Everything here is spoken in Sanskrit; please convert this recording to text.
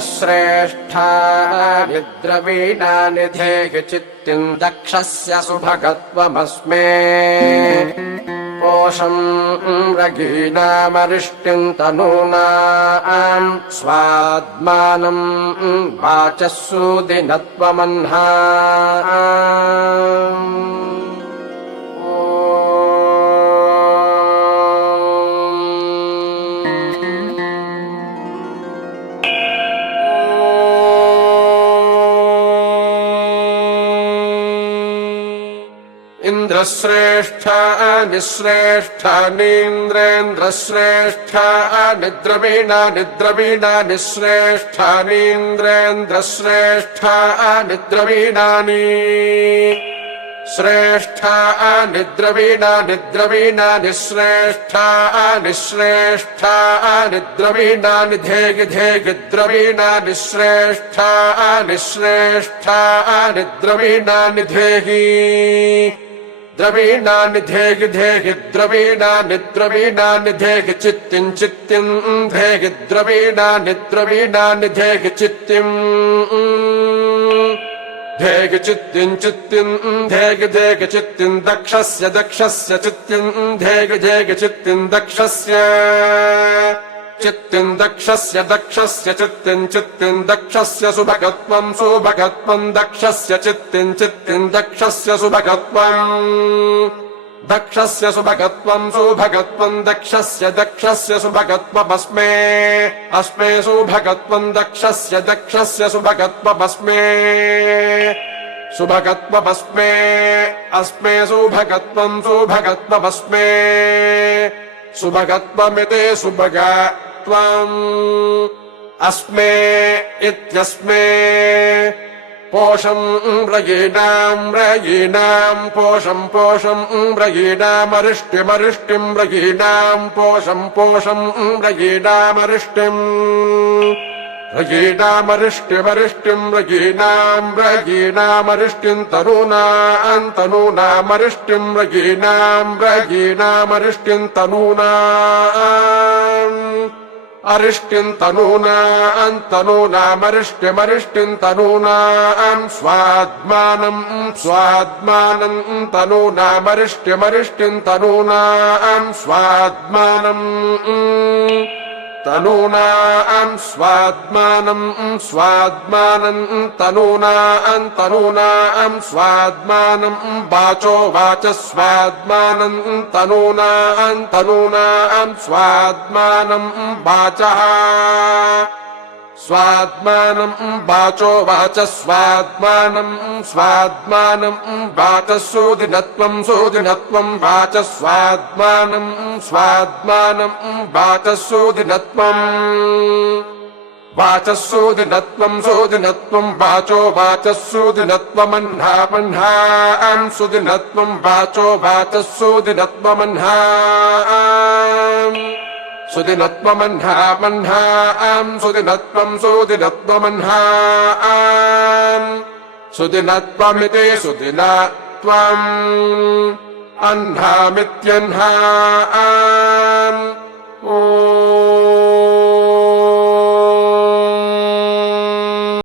इन्द्रश्रेष्ठा निद्रवीणानि धेहि चित्तिम् दक्षस्य सुभगत्वमस्मे पोषम् रघीनामरिष्टिम् तनूनाम् स्वात्मानम् वाचः सूदिनत्वमह्ना इन्द्रश्रेष्ठा निश्रेष्ठा नीन्द्रेन्द्रश्रेष्ठा निद्रवीणा निद्रवीणा निश्रेष्ठा नीन्द्रेन्द्रश्रेष्ठा निद्रवीणानि श्रेष्ठा निद्रवीणा निद्रवीणा निश्रेष्ठा निश्रेष्ठा निद्रवीणा निधेगि धेगि द्रवीणा निश्रेष्ठा निश्रेष्ठा निद्रवीणा निधेगि द्रवीणा निधेगि धेगि द्रवीणा निद्रवीणा निधेगि चित्तिम् चित्तिम् धेगि द्रवीणा निद्रवीणा निधेगि चित्तिम् धेगि चित्तिम् चित्तिम् धेगि धेगि चित्तिम् दक्षस्य दक्षस्य चित्तिम् धेगि धेगि चित्तिम् दक्षस्य चित्तिम् दक्षस्य दक्षस्य चित्तिम् चित्तिम् दक्षस्य सुभगत्वम् सुभगत्वम् दक्षस्य चित्तिम् चित्तिम् दक्षस्य सुभगत्वम् दक्षस्य सुभगत्वम् सुभगत्वम् दक्षस्य दक्षस्य सुभगत्वमस्मे अस्मे सुभगत्वम् दक्षस्य दक्षस्य सुभगत्वमस्मे सुभगत्वमस्मे अस्मे सुभगत्वम् सुभगत्वमस्मे सुभगत्वमिति सुभगत्वम् अस्मे इत्यस्मे पोषम् रयीणाम् रयीणाम् पोषम् पोषम् रयीणामरिष्टिमरिष्टिम् रयीणाम् पोषम् पोषम् रयीणामरिष्टिम् रयीणामरिष्टिमरिष्टिम् रयीणाम् रयीणामरिष्टिम् तनूनाम् तनूनामरिष्टिम् रयीणाम् रयीणामरिष्टिम् तनूनाम् अरिष्टिम् तनूनाम् तनूनामरिष्टिमरिष्टिम् तनूनाम् स्वात्मानम् स्वात्मानम् तनूनामरिष्टिमरिष्टिम् तनूनाम् स्वात्मानम् तनूनाम् स्वात्मानम् स्वात्मानम् तनूनाम् तनूनाम् स्वात्मानम् वाचो वाचः स्वात्मानम् तनूनाम् तनूनाम् स्वात्मानम् वाचः स्वात्मानम् वाचो वाचः स्वात्मानम् स्वात्मानम् वाचः सूदिनत्वम् सूदिनत्वम् वाचः स्वात्मानम् स्वात्मानम् वाचः सूदिनत्वम् वाचः सूदिनत्वम् सूदिनत्वम् वाचो वाचः सूदिनत्वमह्ना मह्नाम् सुदिनत्वम् वाचो वाचः सूदिनत्वमह्ना सुदिनत्वमह्ना मह्नाम् सुदिनत्वम् सुदिनत्वमह्नाम् सुदिनत्वमिति सुदिनत्वम् अह्नामित्यह्नाम्